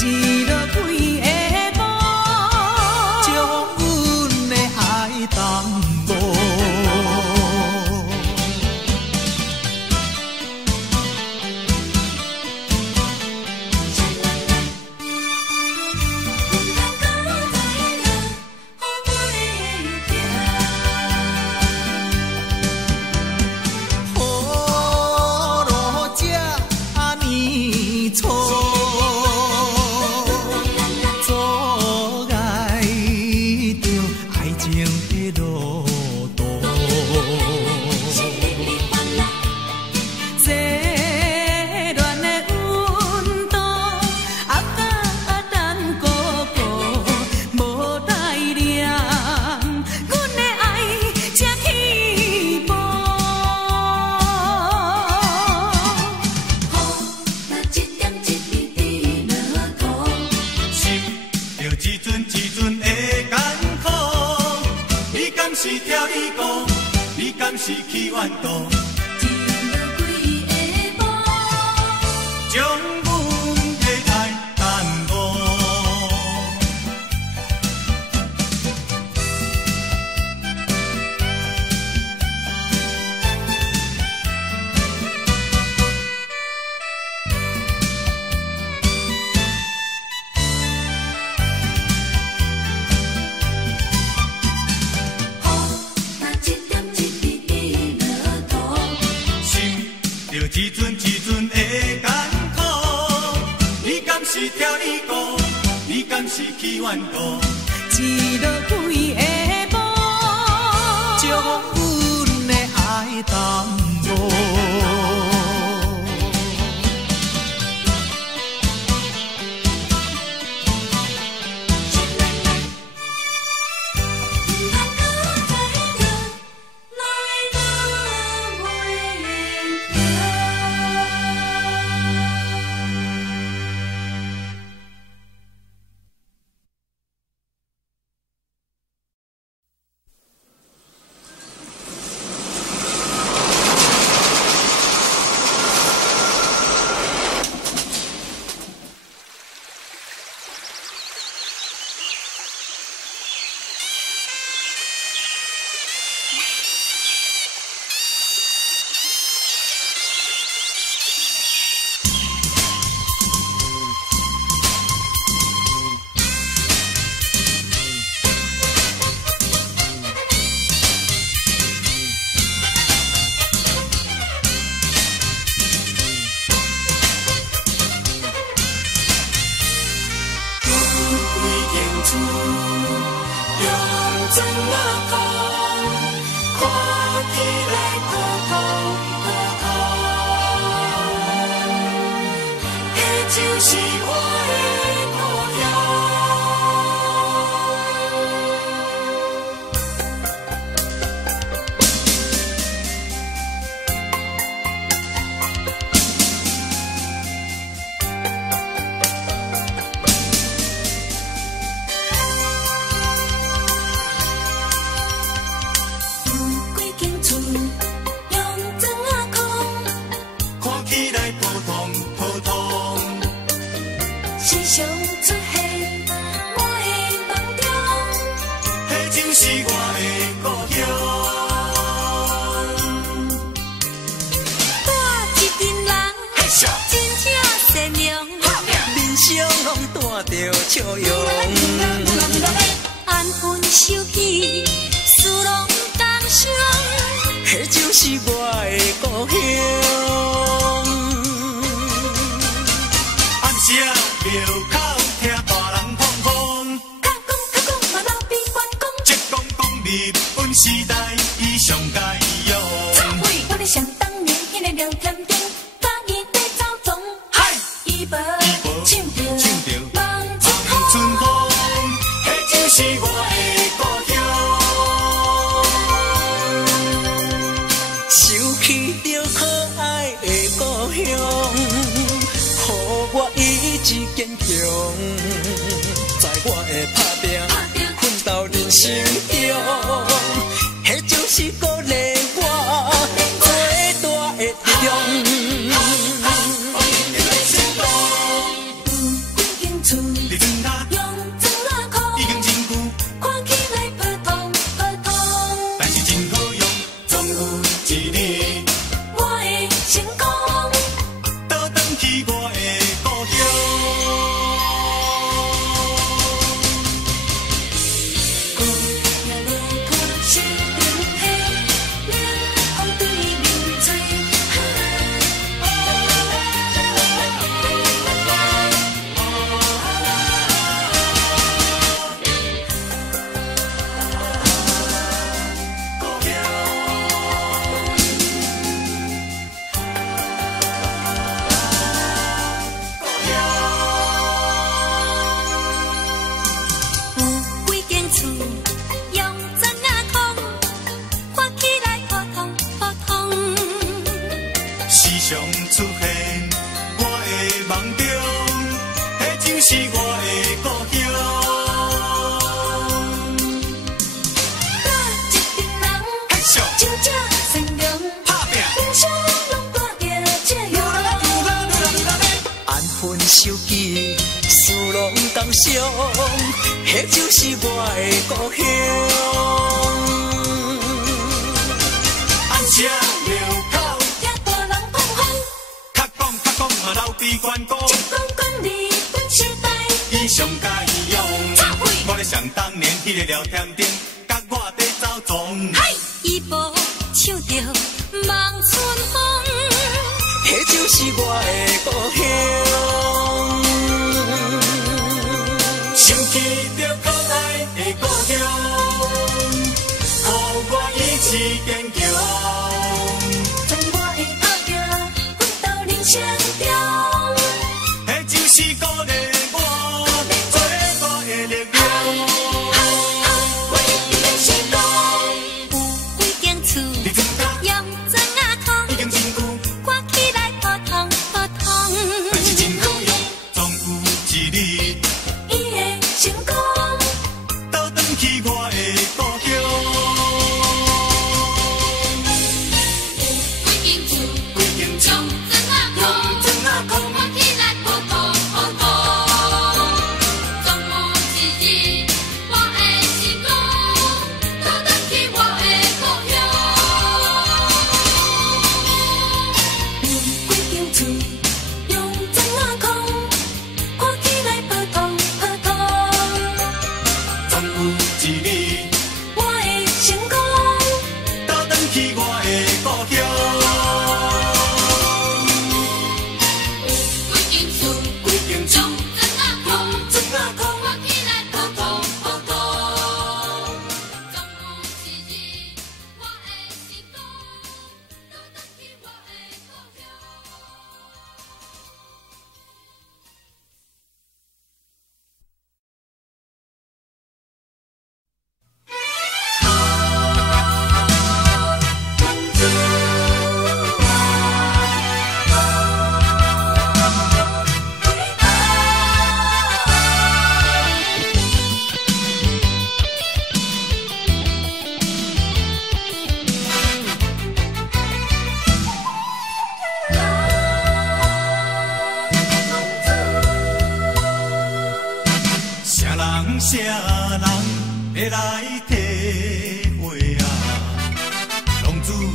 一落几下晡，将阮的爱淡薄。是跳伊歌，你敢是去怨妒？一阵一阵的艰苦，你敢是跳伊歌？你敢是去怨妒？一落几下晡，将阮的爱淡薄。常出现我的梦中，迄就是我的故乡。我一群人真正善良，面上拢带着笑容。安分守己，事拢同享，迄就是我的故乡。暗时庙口听大人捧捧，较讲嘛老比关讲，一讲讲日本时代伊上佳用。我咧想当年迄个聊天顶，甲伊在走总，嗨，伊无唱着望春风，迄就是我的故乡。想起着可爱的故乡，予我意志坚强，在我的打拼奋斗人生中，迄就是鼓励我最大的力量。几间厝，你真他用砖仔箍，已经真久，看起来普通普通。但是真好用，总有一日，我的成功，倒转去我的故乡。我也咧看心中黑，冷风对面吹，有几间厝用砖仔框，看起来普通普通。时常出现我的梦中，迄就是我的故乡。我一群人嘿咻，真正善良，打拼，人生拢带着这样。安分守己，事拢同享，迄就是我的故乡。暗时庙口听大人捧风，较讲嘛老比关公，一讲日本时代，伊上佳用。插会我咧想当年迄个聊天顶，甲我在走总。嗨，伊无唱着望春风，迄就是我的故乡。想起着可爱的故乡，予我意志坚强。在我的打拼奋斗人生中，迄就是鼓励我最大的力量。我一定成功。有几间厝你真他用砖仔已框，经真久，看起来普通普通。但是真好用，总有一日伊的成功，倒转去我的故乡。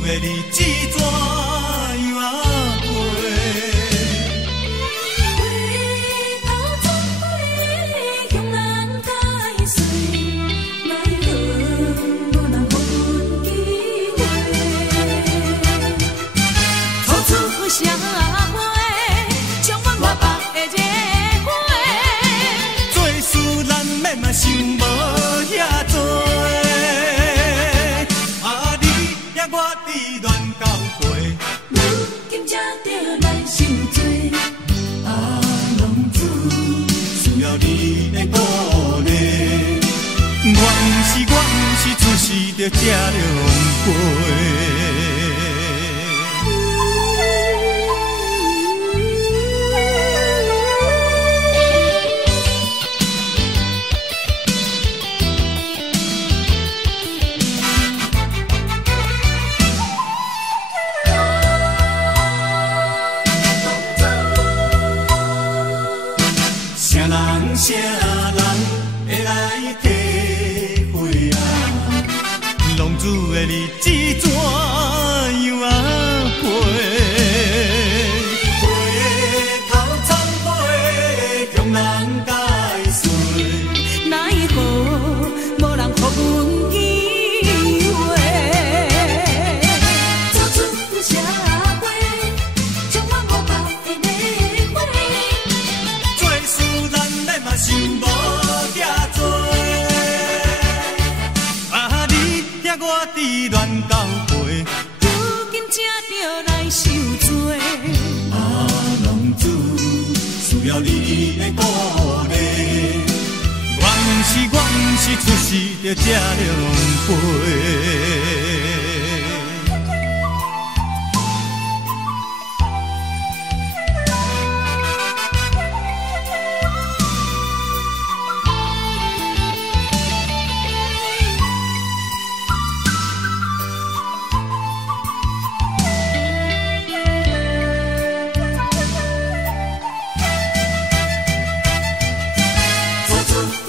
的日子怎样啊过？回头总会向人解释，奈何无人予阮机会。付出社会，充满我目的热花。做事咱免嘛想无遐多，啊你也我伫乱交陪，如今才着来受罪，啊浪子需要你的鼓励。我毋是出世着吃凉杯。啥人会来体会啊？浪子的日子怎样啊过？回头苍白向人解释，奈何无人予阮机会。走出社会，充满我目的热花。做事咱免嘛想无遐多，啊你也我伫乱交陪，如今才着来受罪。啊浪子需要你的鼓励。我毋是出世着吃凉杯。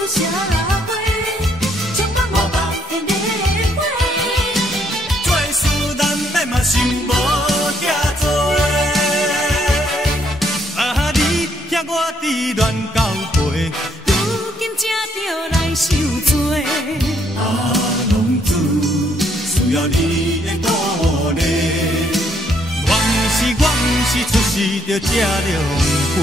社会充满我目的热花。做事咱免嘛想无遐多，啊你也我伫乱交陪，如今才着来受罪。啊浪子需要你的鼓励。我毋是出世着吃凉杯。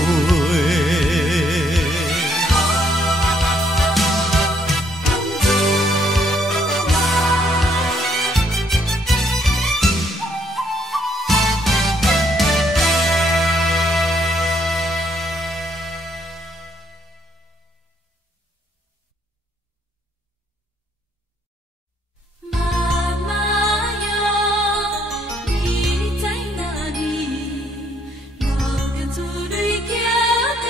妈妈哟，你在哪里？流着珠泪，行着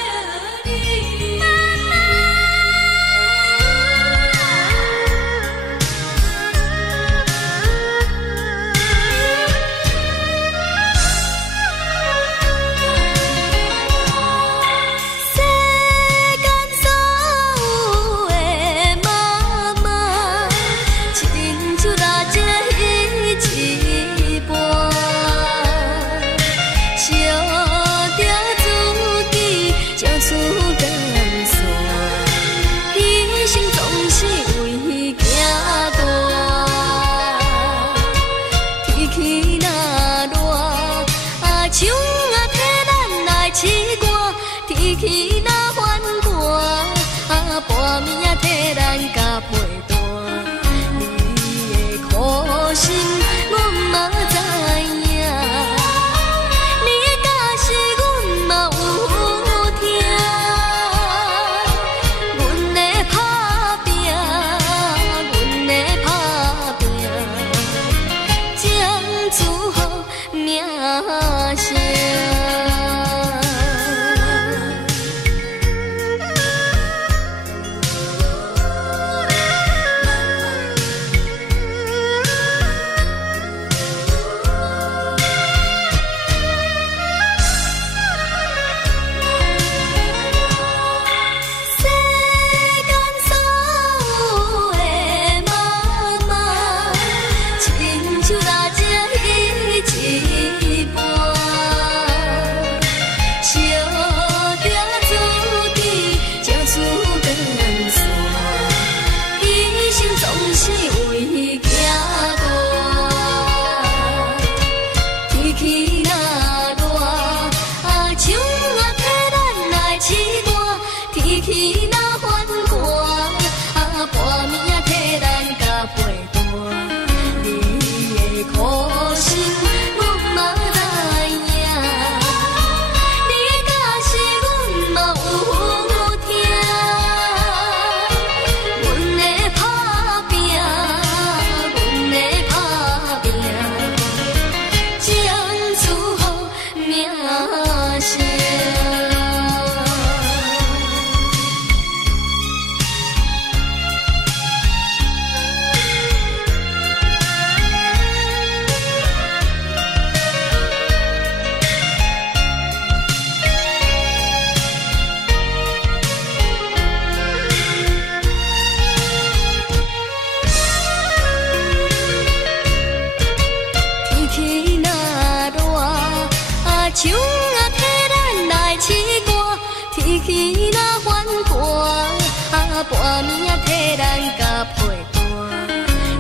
半暝啊替咱甲陪伴，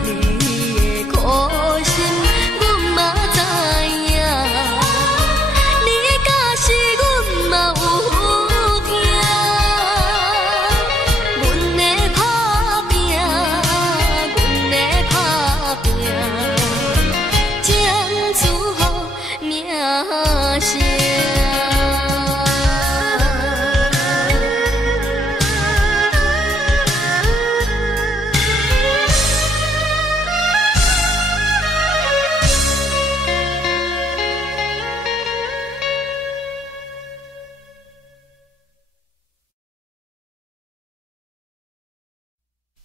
你的苦心阮嘛知影，你的假使阮嘛有听，阮的打拼，阮的打拼，将祝福名声。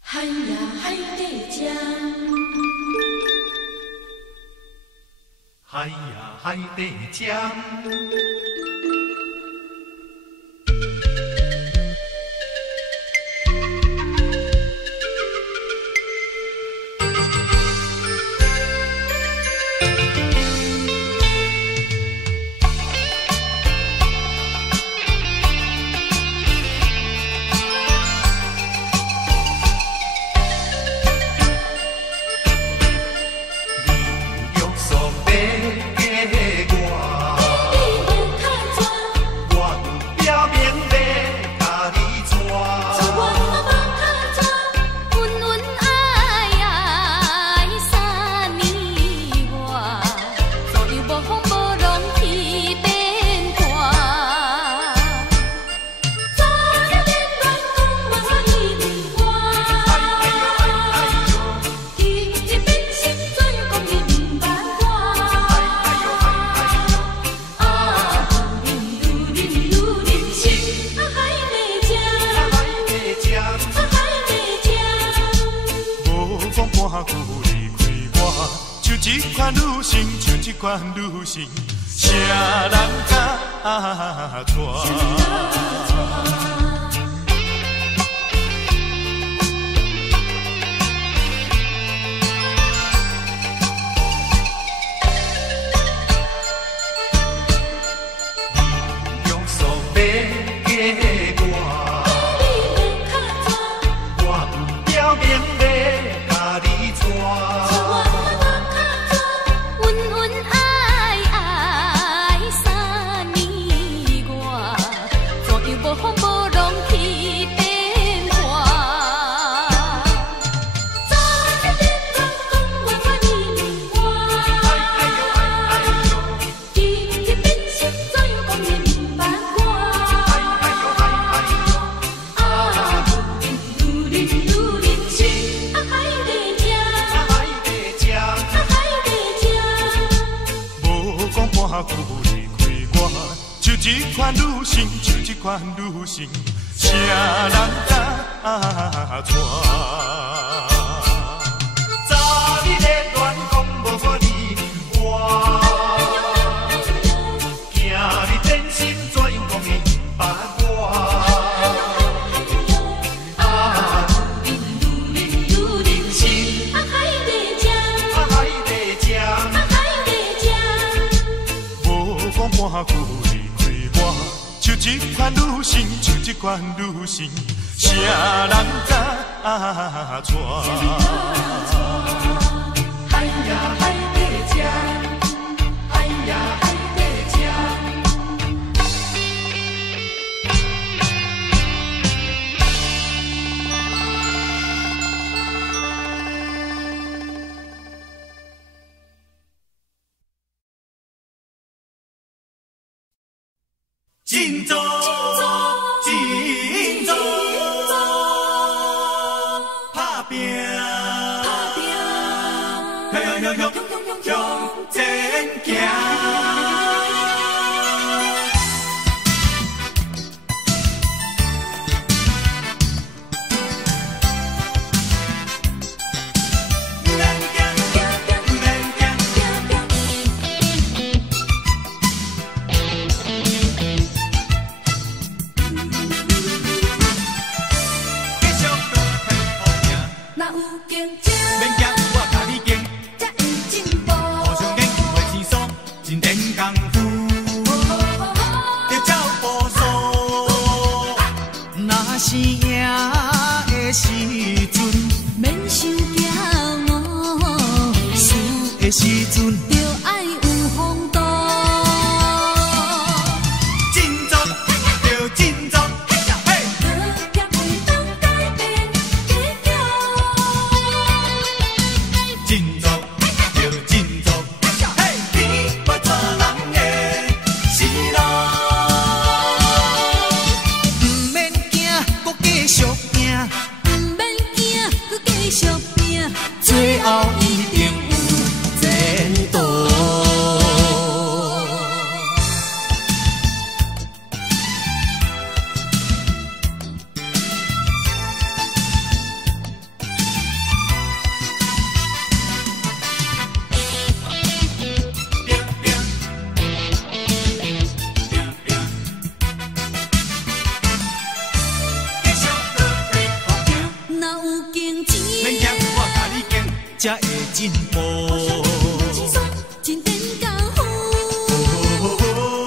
海呀海底江，海呀海底江，女性，谁人敢带？一款女性，就一款女性，谁人敢带？早日的乱讲无我你我，今日真心怎样讲明白我？啊，女人心，啊海底江，啊海底江，啊海底江，无讲半句。就一款女性，就一款女性，谁人敢带？海呀海底江，海呀海底江。进走。向前行。是赢的的时阵，就爱有风度。振作就振作，嘿！好业袂当改变结局。振作就振作，嘿！天要带人的是路。毋免惊，搁继续拼，毋免惊，搁继续拼，最后一定有前途。若有竞争，免惊，我甲你竞，才会进步。真点功夫，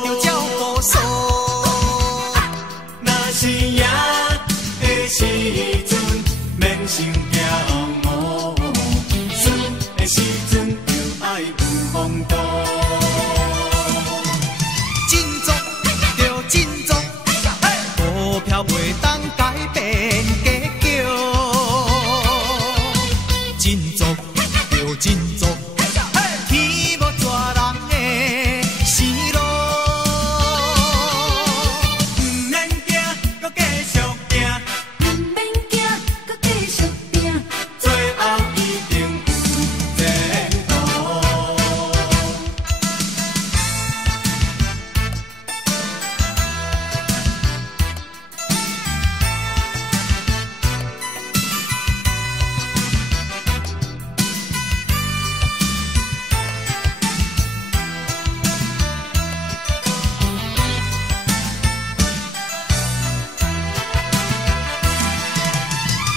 要照步数，若是赢的时阵，免想骄傲；输的时阵，就爱有风度。振作就振作，股票袂当改变结局。振作就振作，天要带人的是路。毋免惊，搁继续拼，毋免惊，搁继续拼，最后一定有前途。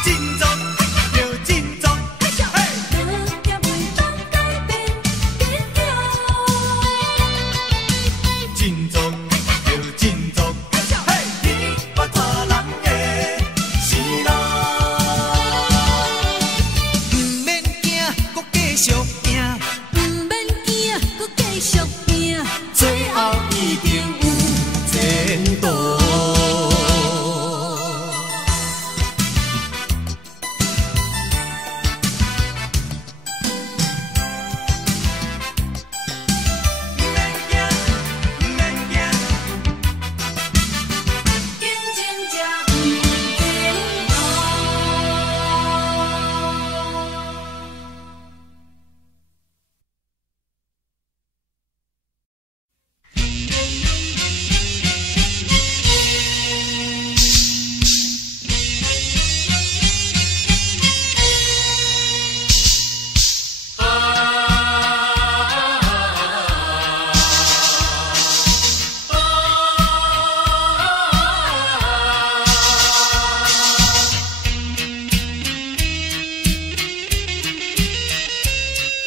振作就振作，嘿！好业袂当改变结局。振作就振作，嘿！天要带人的是路。毋免惊，搁继续拼，毋免惊，搁继续拼，最后一定有前途。毋免惊，毋免惊，竞争才有前途。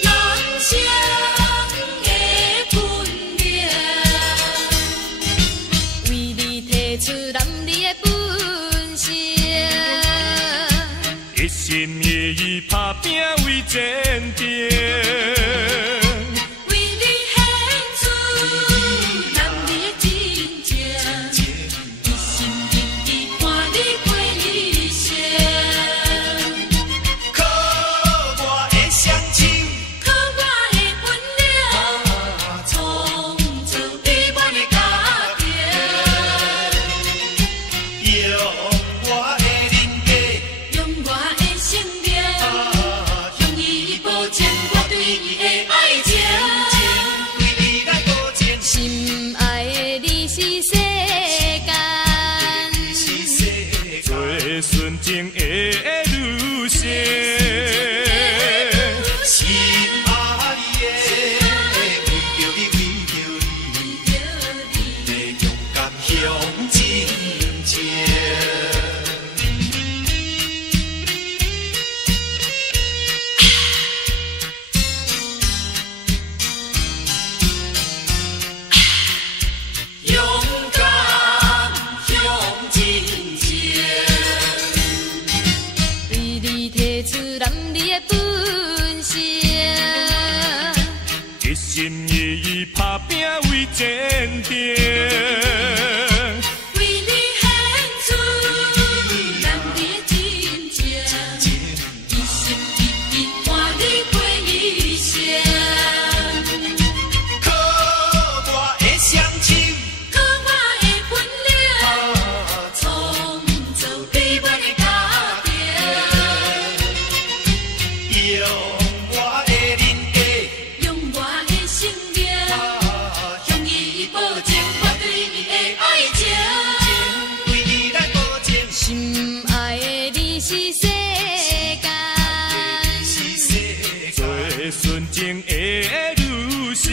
人生的本命，为你提出男儿的本性。一心一意打拼为前程，为你献出男儿的真情，一心一意伴你过一生。靠我的双手，靠我的本领，创造美满的家庭。用我的人格，用我的生命，用伊心意义打拼为前程。为你献出男儿真情，一心一意伴你过一生。靠我的双手，靠我的本领，创造美满的家庭。用我的人格，用我的生命，向你保证我对你的爱情。为你来保证，心爱的你是世间，是世界最纯情的女性。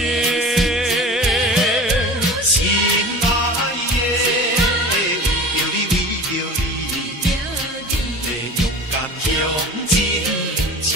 心爱的，为着你，为着你，要勇敢向前行。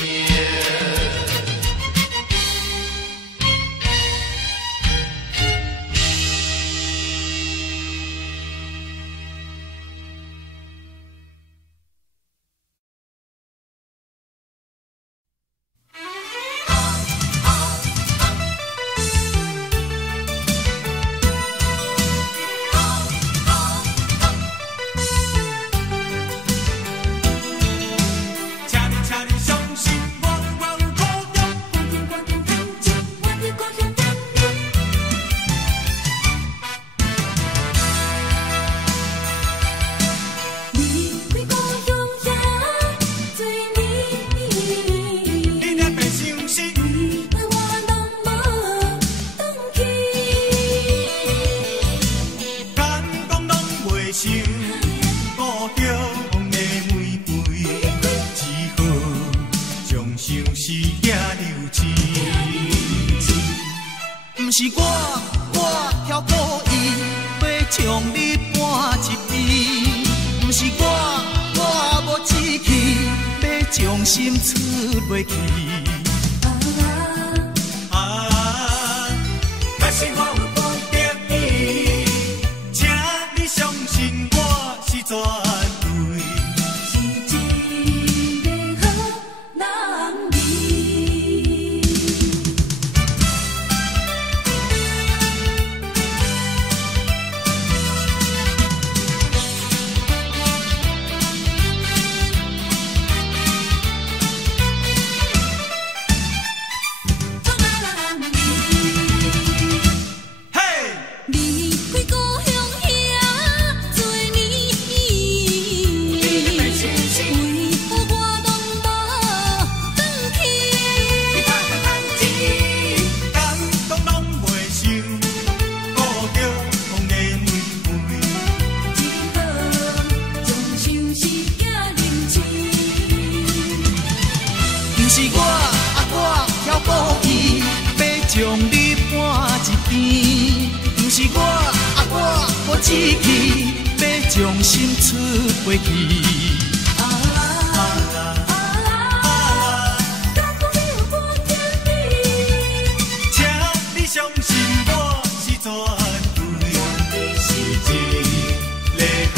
请你相信我，我有苦衷。我的感情，我的故乡等你。离开故乡这多年，你若变相思，为我人无转去。敢讲拢袂想，顾着的玫瑰，只好将相思寄留情。不是我挑故意要将你搬一边，不是我无志气要将心出袂去。若是我有不得已，请你相信我是绝对。是一个好人儿。嘿，离开故乡遐多年，为何我拢无转去？敢讲拢袂想，顾着风的玫瑰。只好将相思寄留情。不是我挑故意要将你搬一边，不是我无志气要将心出袂去。敢讲你有半点你，请你相信我是绝对，是一个好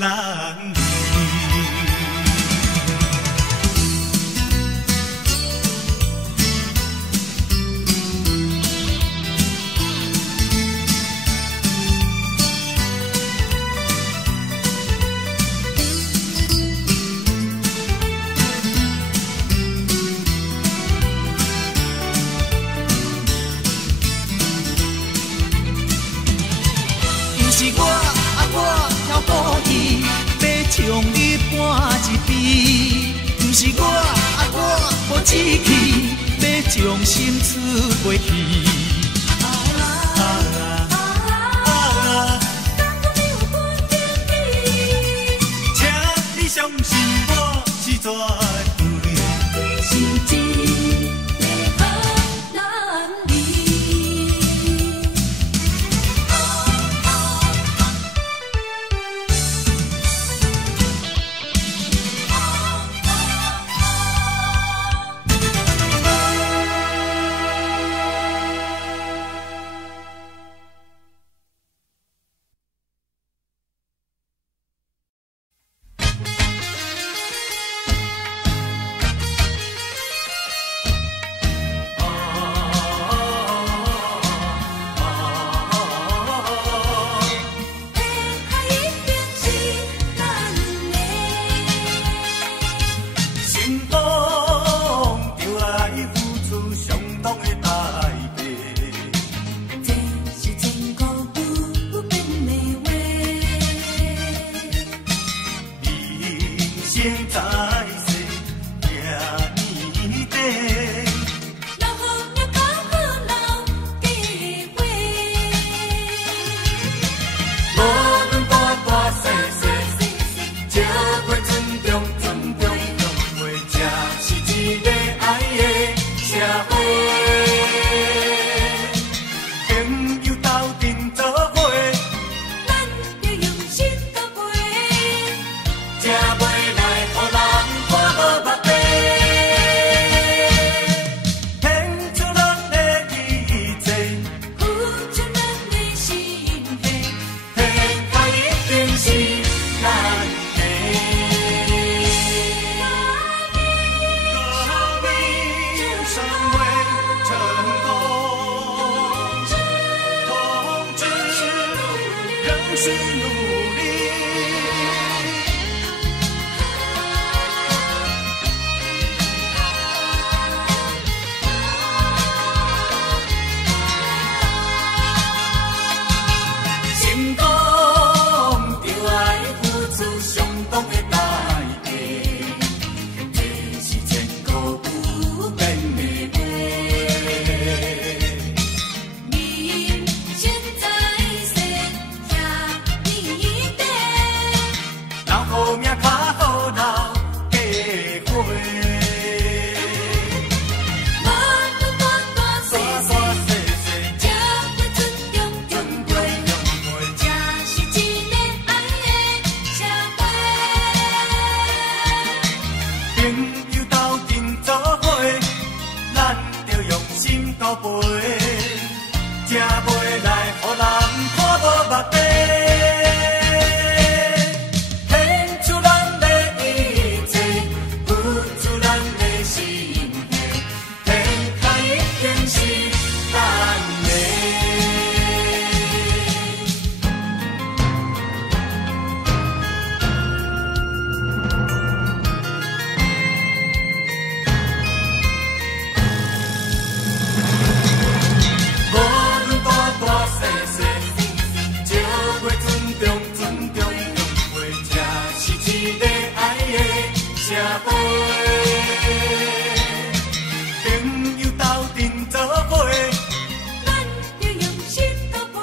人儿。不是我挑故意要将你搬一边，不是我无志气要将心出袂去。请你相信我是绝对。是一个好人儿。随有你。成功就爱付出相当的代价，这是千古不变的话。人生在世遐年短，人好命较好人加伙，无论大大小小，才会尊重长辈，这是一个爱的社会。朋友斗阵做伙，咱着用心交陪，才袂来予人看无目地。献出咱的一切，付出咱的心血，天下一定是咱的。无论大大小小，只会尊重长辈，这是一个爱的社会。朋友斗阵做伙，咱着用心交陪，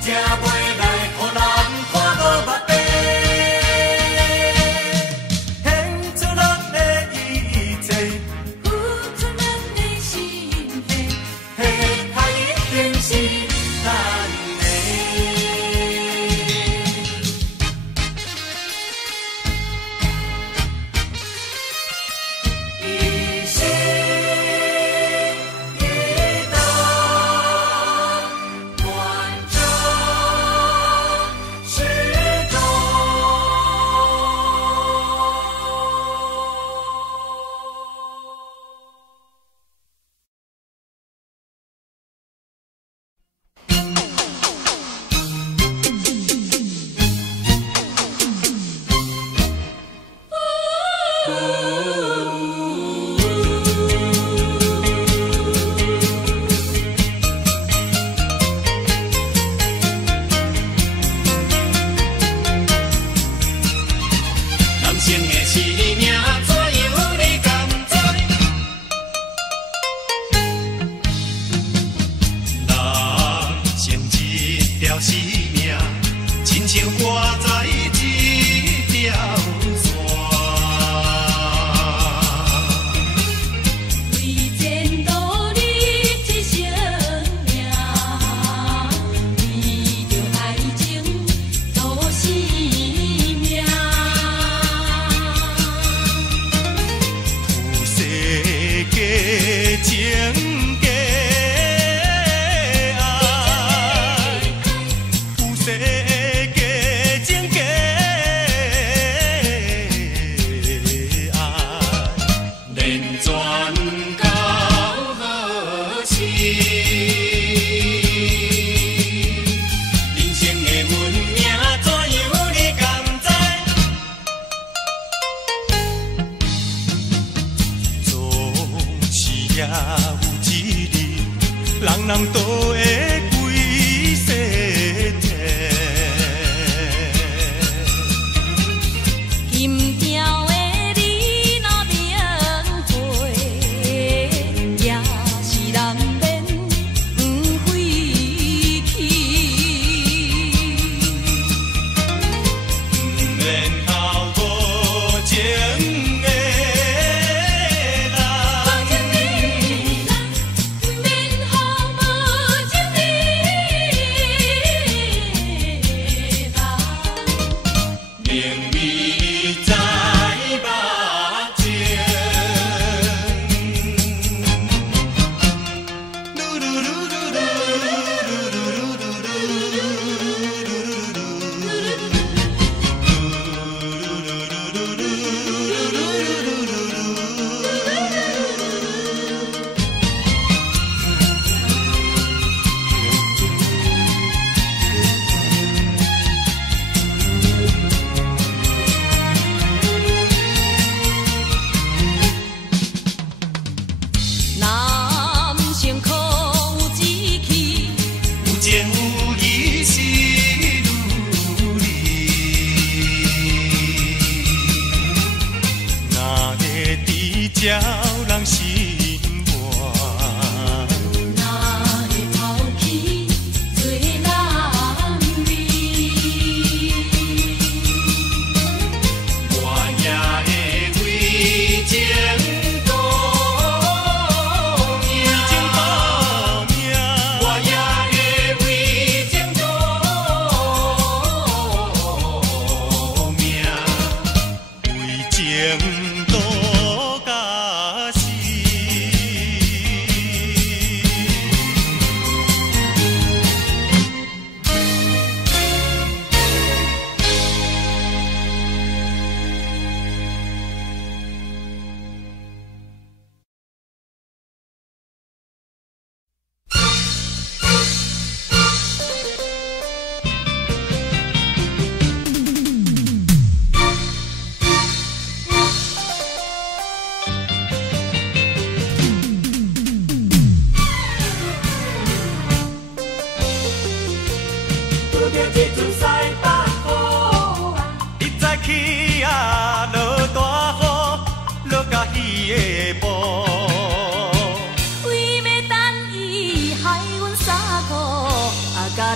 才袂来予人看无目地。献出咱的一切，付出咱的心血，天下一定是咱的。一心一道，贯彻始终。人生的生命怎样你甘知？人生一条生命，亲像挂在一条线。为前途立一生命，为着爱情赌生命。有世界情假爱，有世界情假爱，连转到何时？人生的运命怎样你甘知？总是也有一日，人人都会归西天。金条的你若明会，也是人免不回去。免后无情的人，无情的人，免后无情的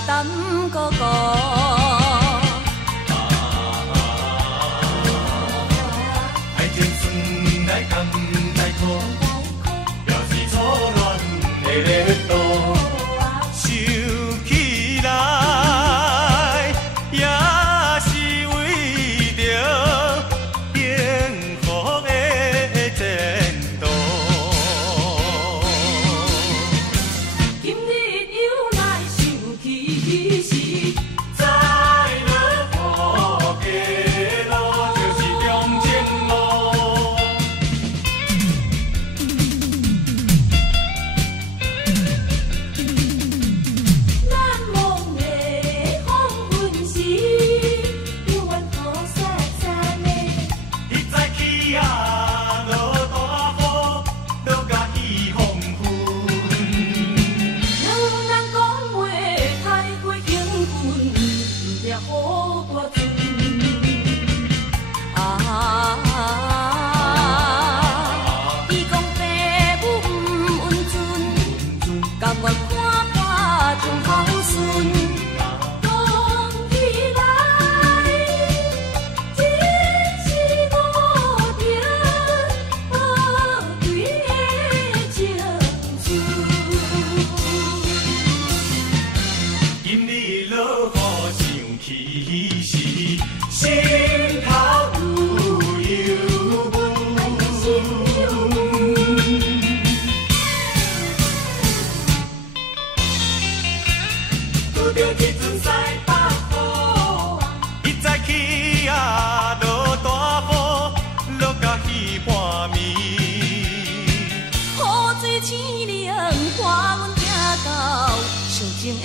淡孤孤。爱情算来甘来苦，表示初恋的热度。想起来，也是为着幸福的前途。今日又来想起时，再落雨的路就是中正路。难忘的黄昏时，有缘雨伞伞的，你早起啊，落大雨，落甲雨风昏。有人讲话太过兴奋，不了雨大阵。伊讲爸母不温存，甘愿看破种孝顺。讲起来，真是无定无对的情绪。今日落雨想起时，心头有忧拄着一阵西北风，你早起啊，落大雨，落甲鱼半暝。雨水清凉，看阮行到相情的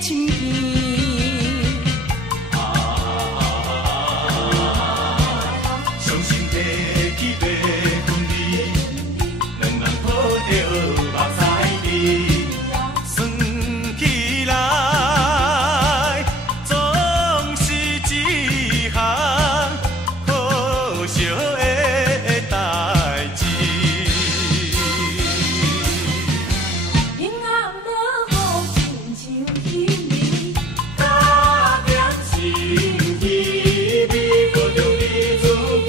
深边。伤心地去要分离，两人抱着目屎滴。算起来，总是一项可惜的代志。阴暗落雨，亲像彼日，加点心意味，搁着你自己。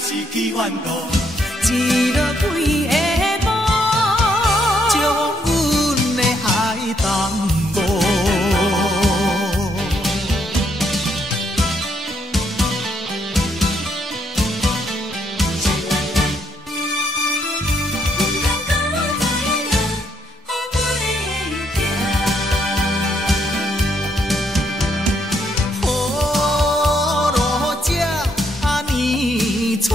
是去怨妒，一落几下晡，将阮的爱淡薄。雨落这么粗，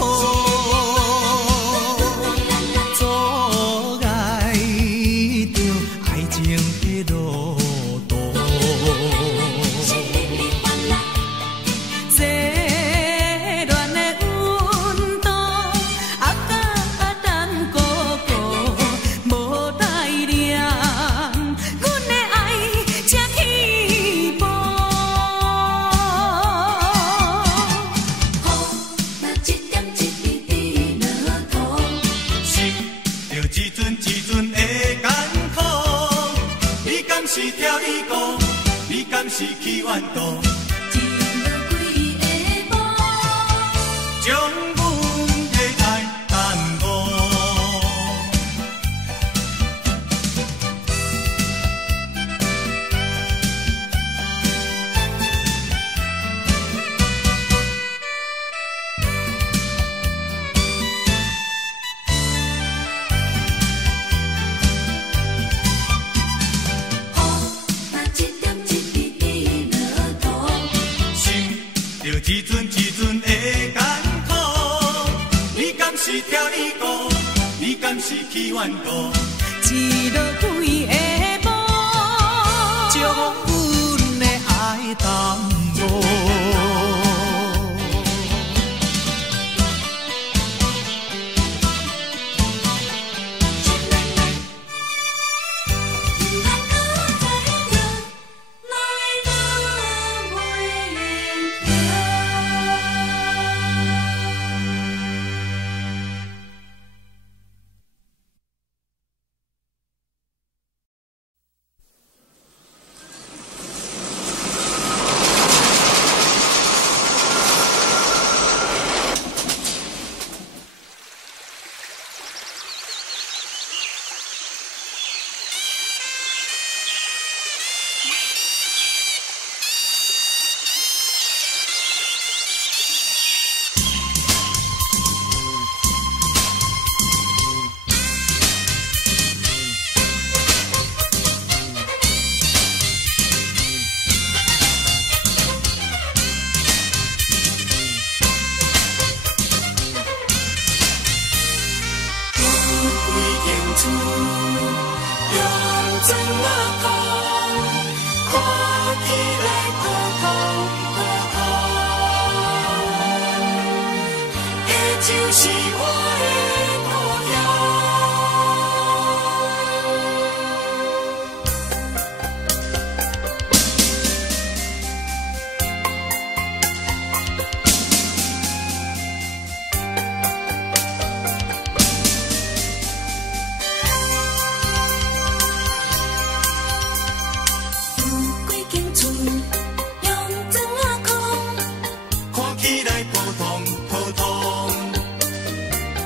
是去怨妒，一落几个无，将阮的爱耽误。那一点一滴滴落土，心就一阵一阵的艰苦，你敢是听你讲，你敢是去怨妒？一落几个无，将阮的爱耽误。就是我的故乡。有几间厝，用砖仔空，看起来普通普通，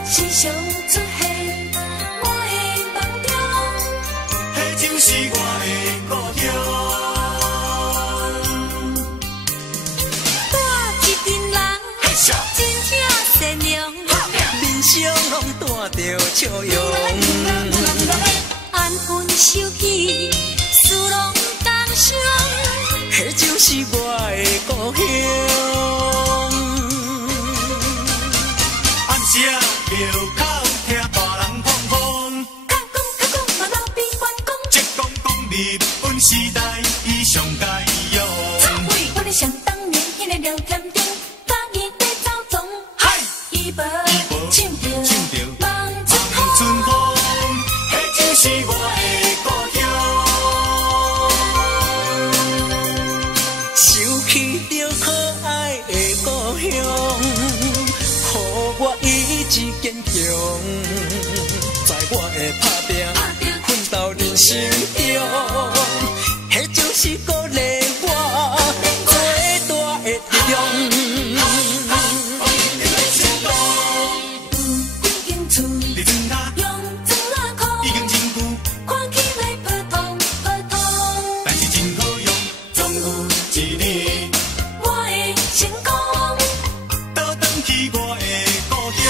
时常出现我的梦中。迄就是我的故乡。带一群人，真正善良，面上拢带着笑容，安分守己，事拢同相。迄就是我的故乡。暗时庙口听大人讲讲，较讲嘛老边关讲，即讲日本时代伊上该用。喂，我咧想当年迄个聊天中，甲伊在走总，嗨，伊无唱着梦春春风，迄就是我的故乡。想起着可爱的故乡，予我意志坚强，在我的打拼奋斗人生中，迄就是鼓励我最大的力量。有几间厝，你真他用砖仔空，已经真久，看起来普通普通。但是真好用，总有一日，我的成功，倒转去我的故乡。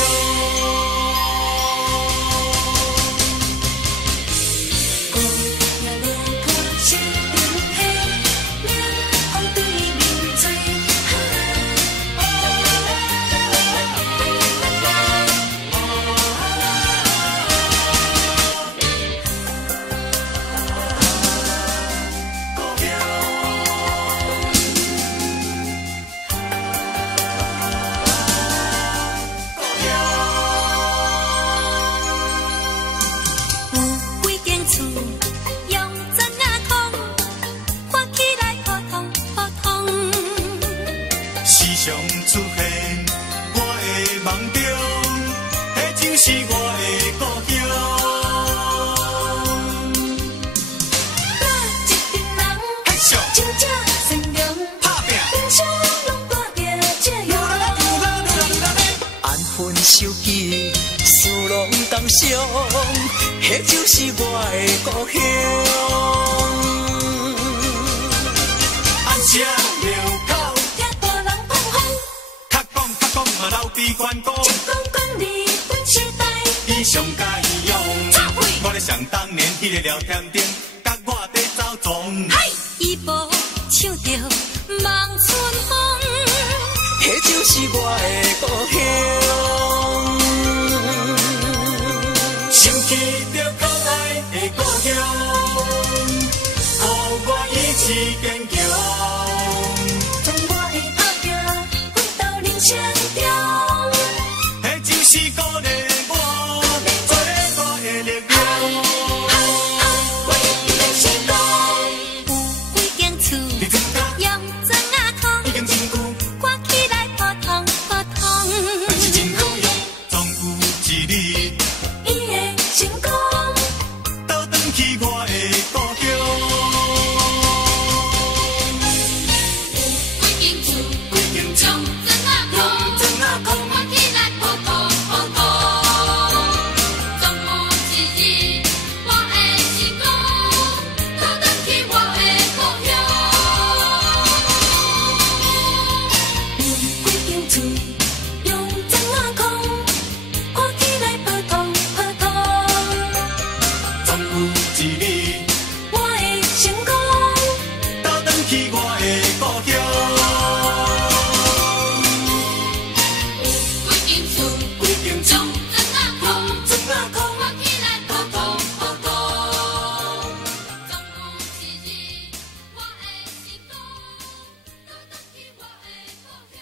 故也落破心中黑，冷风对面吹。有几间厝，用砖仔空，看起来普通普通。时常出现我的梦中，迄就是我的故乡。带一群人，真正善记，思拢同伤，迄就是我的故乡。按车路口，听大人放风，较讲嘛流鼻关公，一讲讲日本时代，伊上佳用。插会，我咧想当年迄个聊天顶，甲我伫走总。嗨，伊步唱着望春风，迄就是我的故乡。想起着可爱的故乡，予我意志坚强。将我的打拼奋斗人生中，迄就是鼓励我做大的力量。我一定成功。有几间厝，你怎讲？用砖仔已空，经真久，看起来普通普通。但是真好用，总有一日伊会成功，倒转去我的故乡。几间厝，几间厝用砖仔空，砖仔空，看起来普通普通。总有一日我会成功，倒转去我的故乡。有几间厝，用砖仔空，看起来普通普通。总有一日我会成功，倒转去我的故乡。几间厝，几间厝用砖仔空，砖仔空，看起来普通普通。总有一日我会成功，倒转去我的故乡。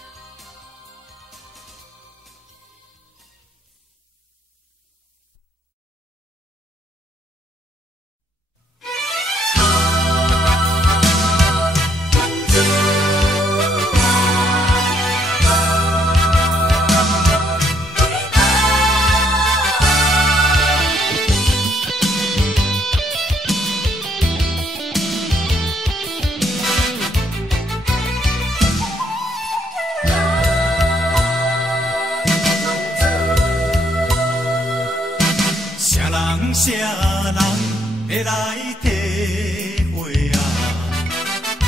啥人会来体会啊？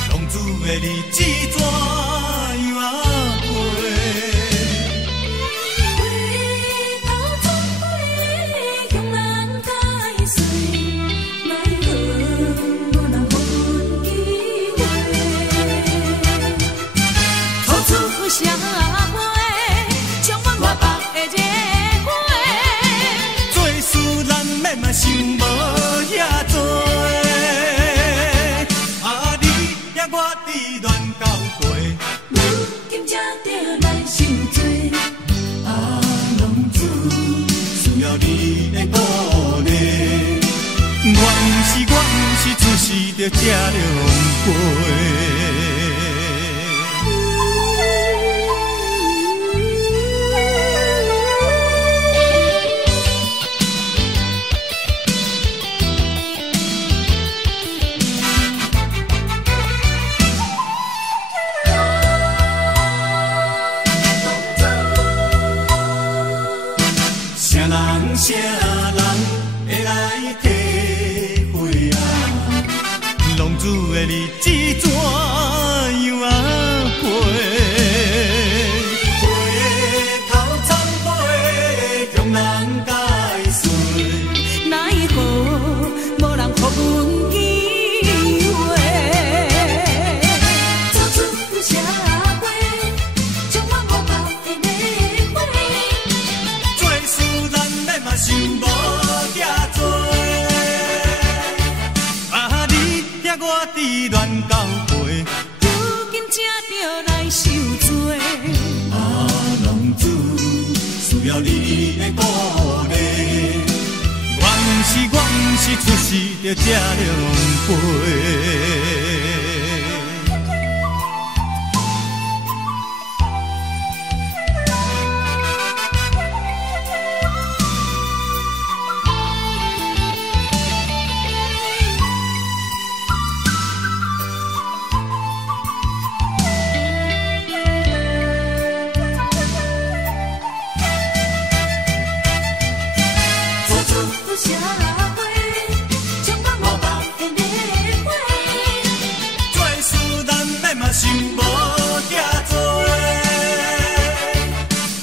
浪子的日子怎样啊过？回头总归向人解释，奈何无人给阮机会。初出社会，充满我北的热火。做事咱免嘛想无遐多，啊你也我伫乱交陪，如今才着来受罪，啊浪子需要你的鼓励，我毋是出世着吃凉杯。啥人会来体会啊？浪子的日子怎样啊过？回头参背，向人解释，奈何无人给阮机会。走出社会，充满我北的热火。做事咱免嘛想无遐多，啊你也我伫乱交陪，如今才着来受罪，啊浪子需要你的鼓励，我毋是出世着吃凉杯。社会，将我无梦的礼花。做事难免嘛想无遐多，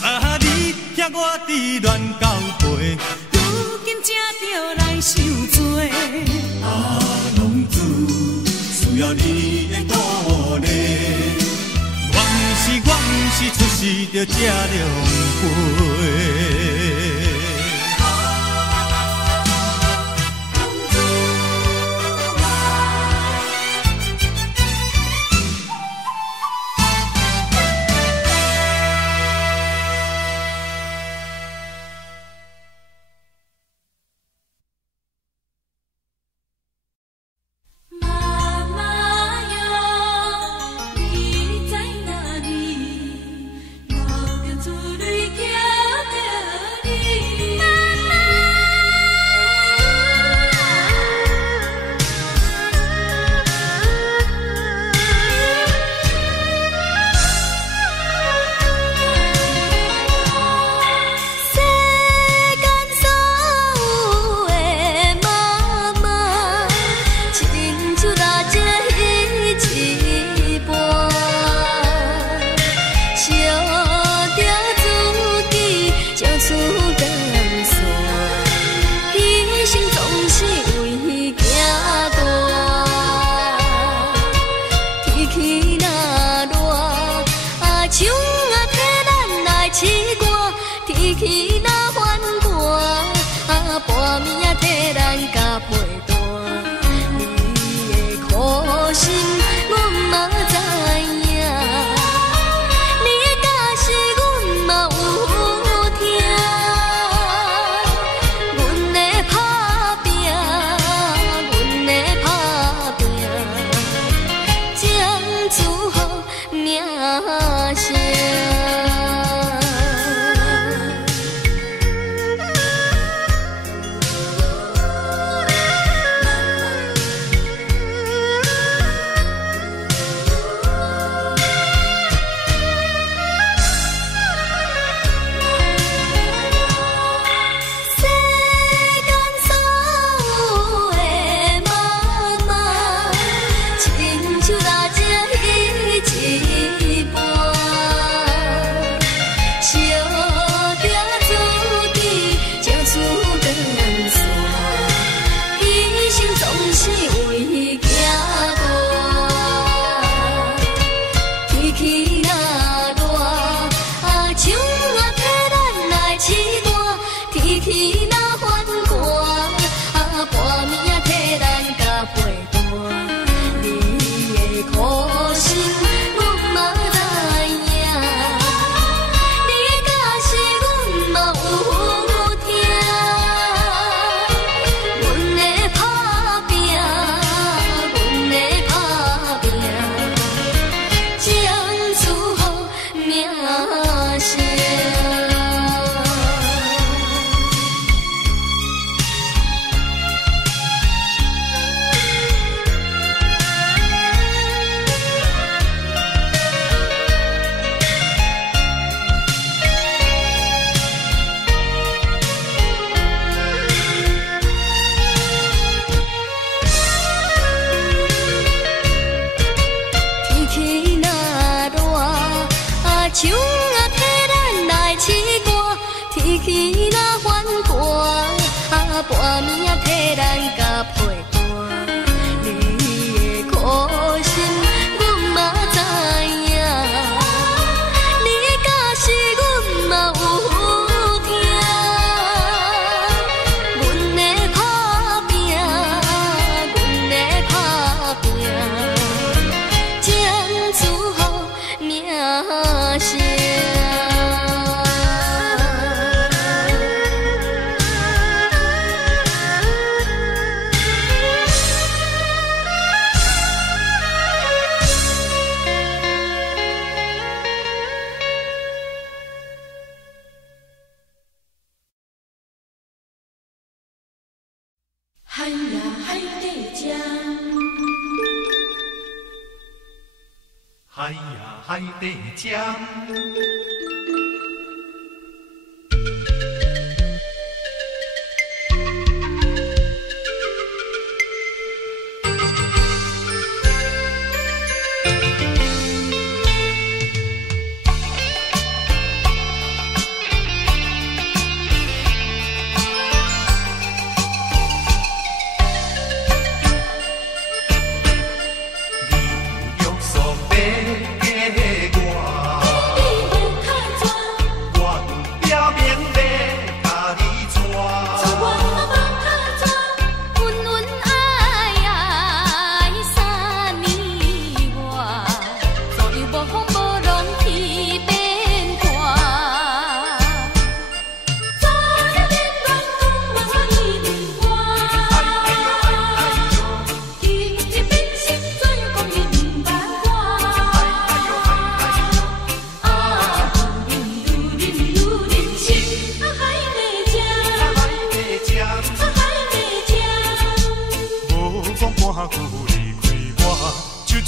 啊你遐我伫乱交陪，如今才着来受罪。啊浪子需要你的鼓励，我毋是出世着这凉杯。妈妈哟，你在哪里？流着珠泪惊着你。世间所有的妈妈，亲像大只鱼一般，烧着自己才出甘酸，牺牲总是为囝大。天气若热，树替咱来试寒；天气若反寒，半暝替咱加陪伴。你的苦心，阮嘛知影，你的假是阮嘛有听。阮的打拼，阮的打拼，将祝福名声。世间所有的妈妈，亲像大只鱼一般，烧着自己才出甘酸，牺牲总是为囝大。天气若热，树替咱来试寒；天气若反寒，半暝替咱加陪伴。你的苦心，阮嘛知影，你的假是阮嘛有听。阮的打拼，阮的打拼，将祝福名声。天气若热，树替咱来试寒；天气若反寒，半暝替咱加陪伴。你的苦心，阮嘛知影，你的假是阮嘛有听。阮的打拼，阮的打拼，将祝福名声。海呀海底针，海呀海底针，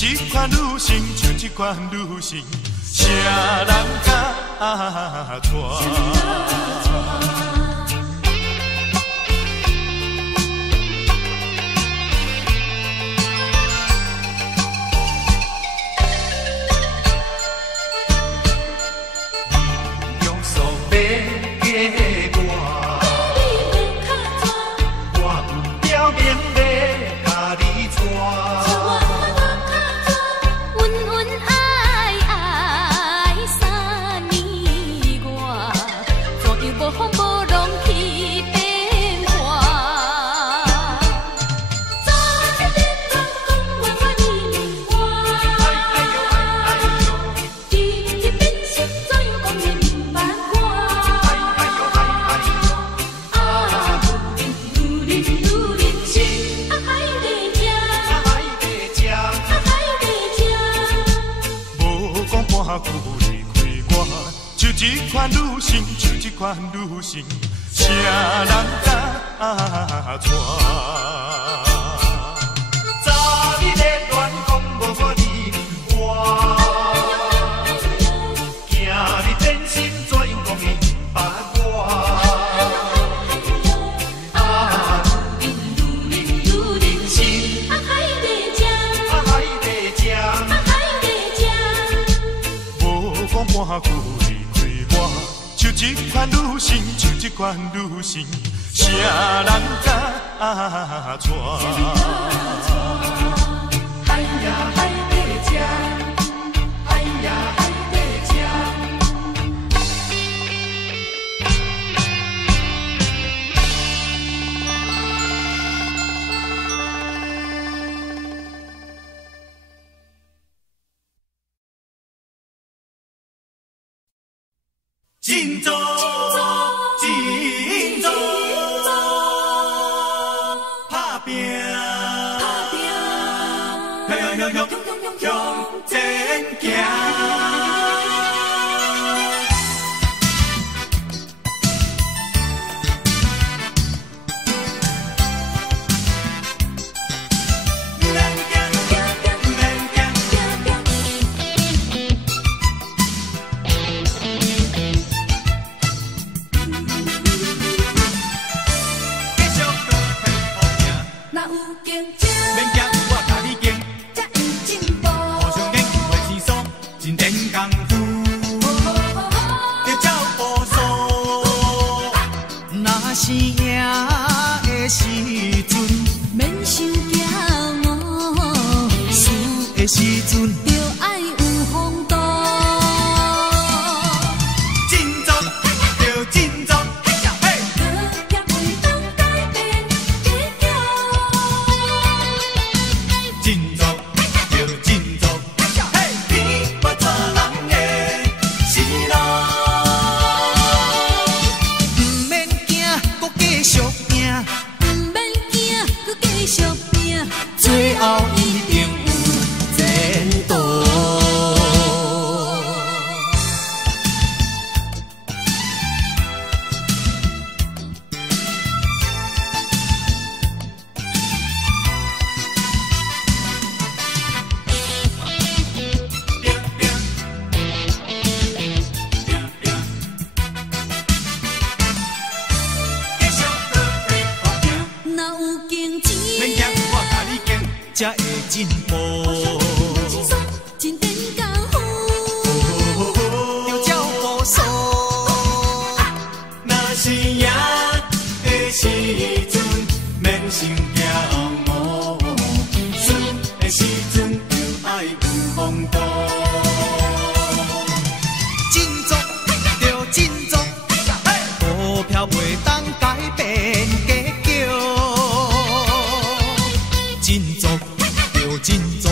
一款女性，像一款女性，啥人甲带？一款女性，就一款女性，啥人甲带？早你咧乱讲，无我离我，惊你真心怎样讲伊不捌我？啊，女人心，啊海在这，啊海在这，啊海在这，无讲半句。就一款女性，就一款女性，啥人甲带？哎呀，海在这，哎呀，海在这。真做，真做，打拼，向前行。时阵就爱有风度，振作就振作，嘿，也袂当改变结局。振作就振作，嘿，天不错人的是路，唔免惊，搁继续拼，唔免惊，搁继续拼，最后一定。才会进步，真点功夫，要照步数。若是赢的时阵，免想骄傲；输的时阵，就爱有风度。振作就振作，股票袂当改变结局。振作。振作，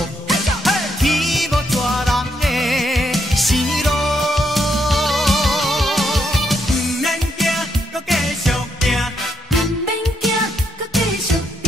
天无绝人的生路，唔免惊，搁继续拼，唔免惊，搁继续拼，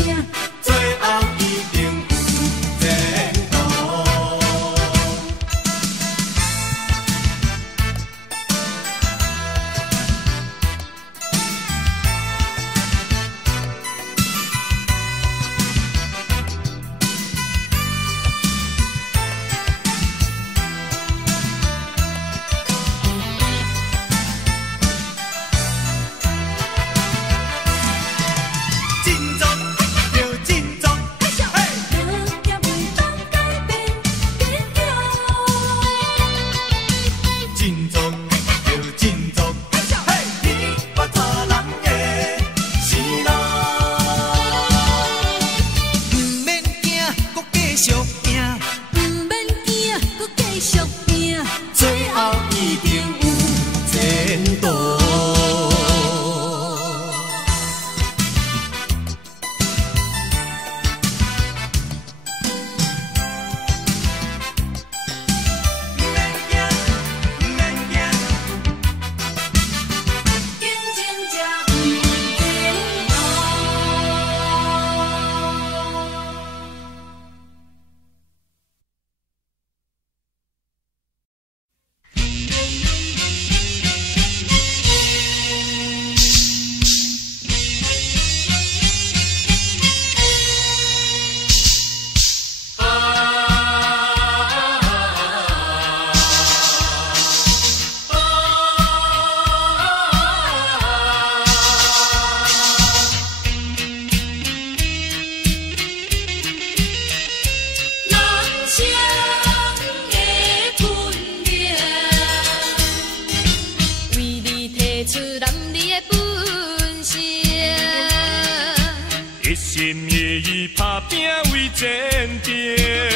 心意义打拼为前程。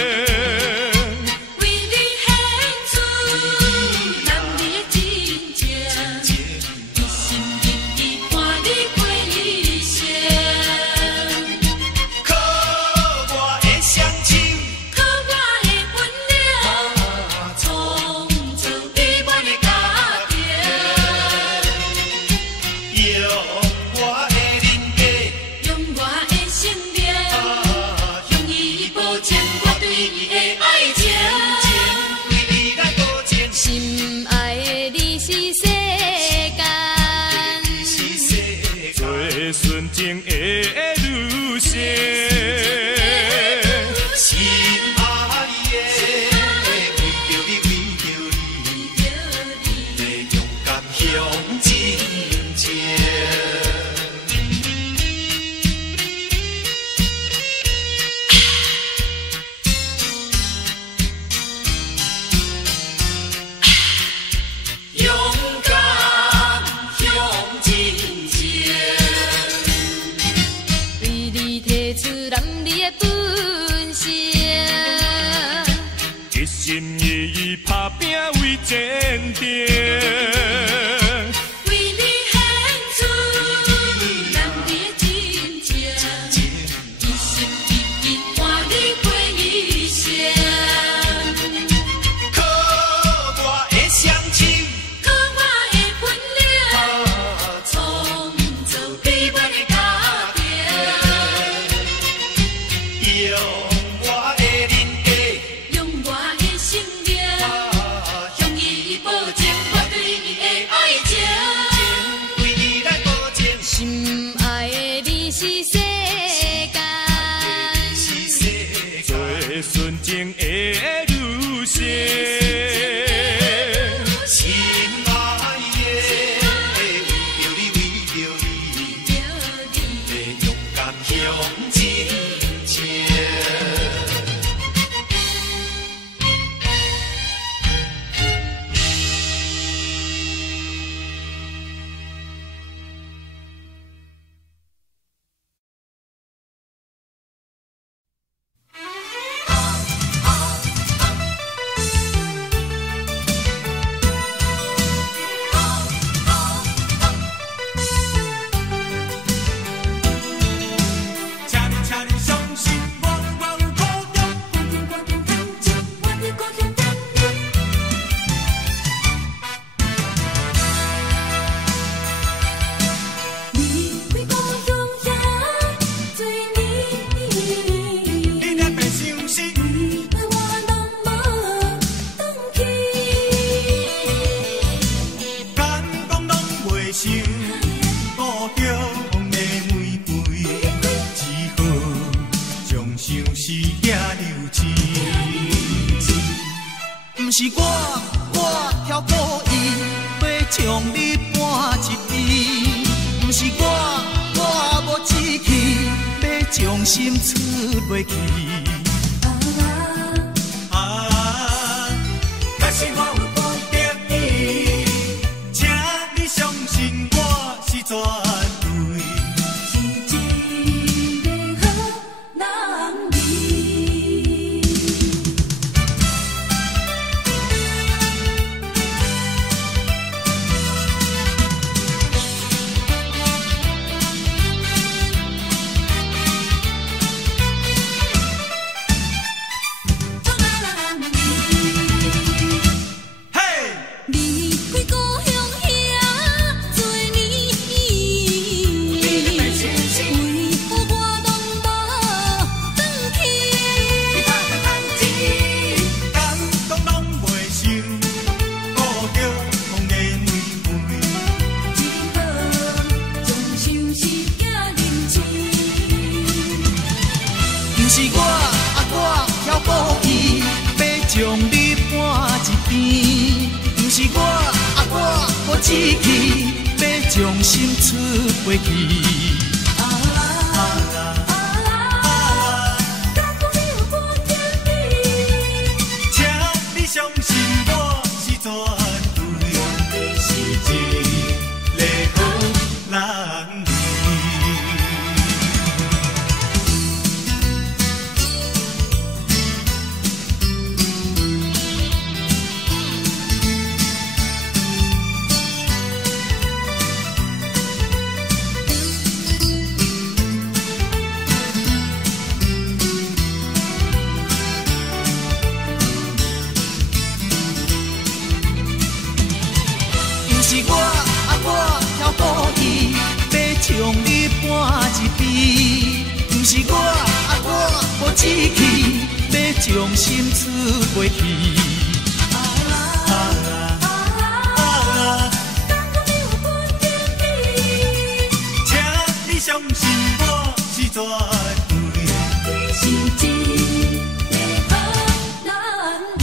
志气，要将心出袂去。请你相信我是绝对，是真的好男儿。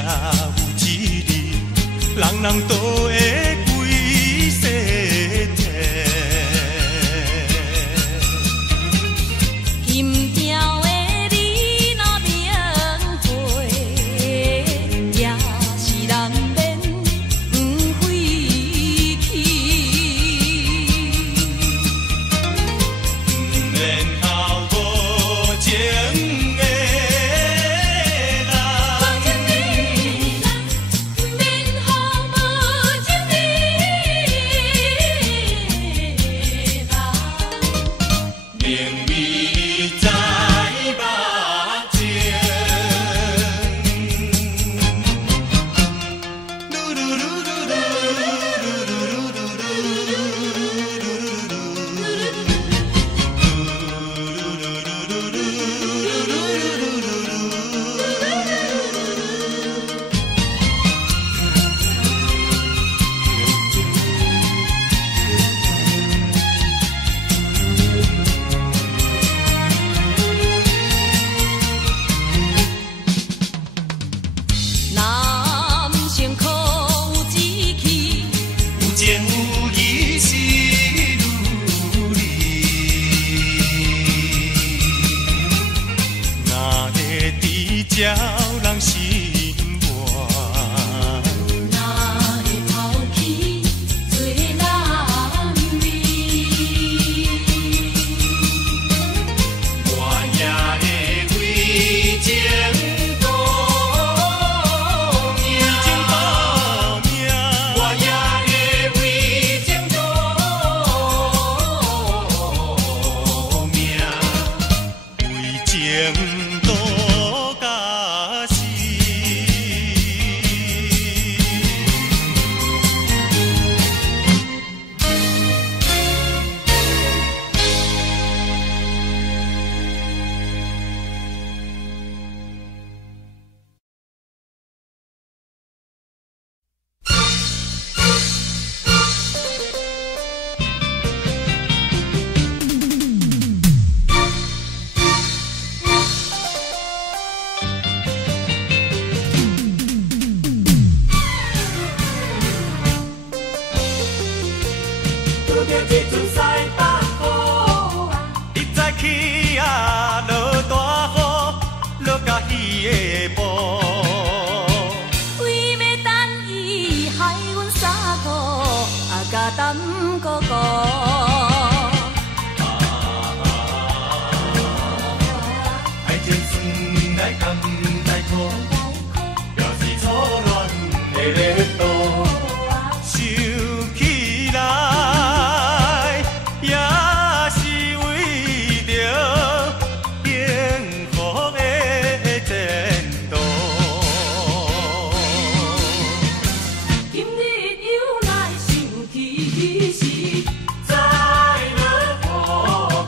有一日，人人都会归西天。金条的你若明回，也是难免不回去。不免后无情的人，免后无情的人，明味在目前。男性可有志气，有情有义是如你，哪会知照人心愿？哪会抛弃做男儿？我也会为情赌命，我也会为情赌命，为情赌到死。拄着一阵西北风，你早起啊，落大雨，落甲鱼的埔。为要等伊害阮三顾，甲等哥哥。爱情算来甘来苦，若是初恋的热度，想起来也是为着幸福的前途。今日又来想起时，在了福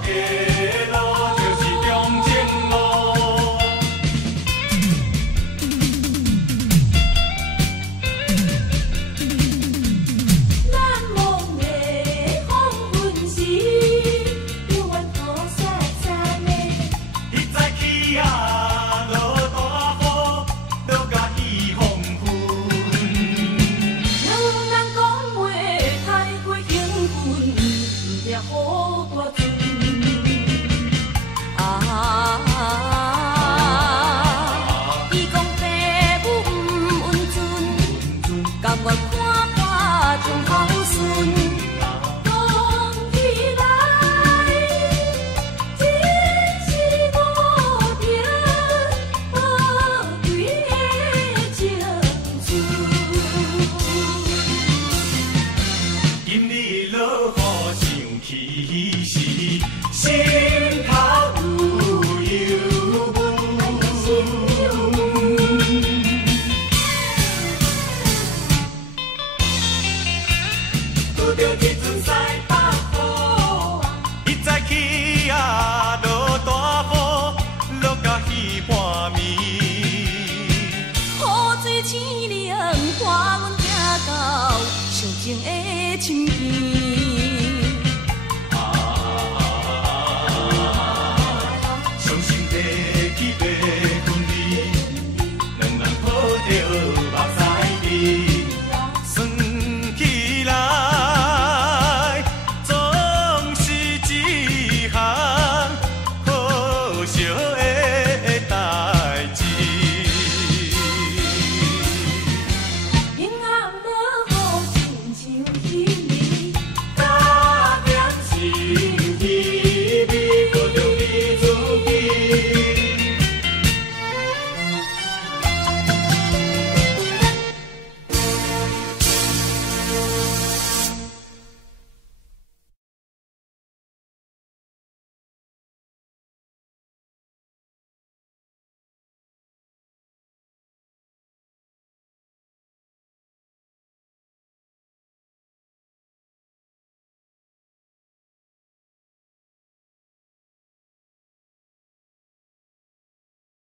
家路，就是中正路。难忘的黄昏时，有阮土色色的。你早起啊，落大雨，落甲雨风昏。两人讲话太过兴奋，也好大阵。伊讲爸母不温存，甘愿看破种孝顺。讲起来，真是无凭无对的情绪。今日落雨想起时，心头有忧拄着一阵西北风，你早起啊，落大雨，落甲鱼半暝。雨水清凉，看阮行到上情的深暝。伤心地去要分离，两人抱着小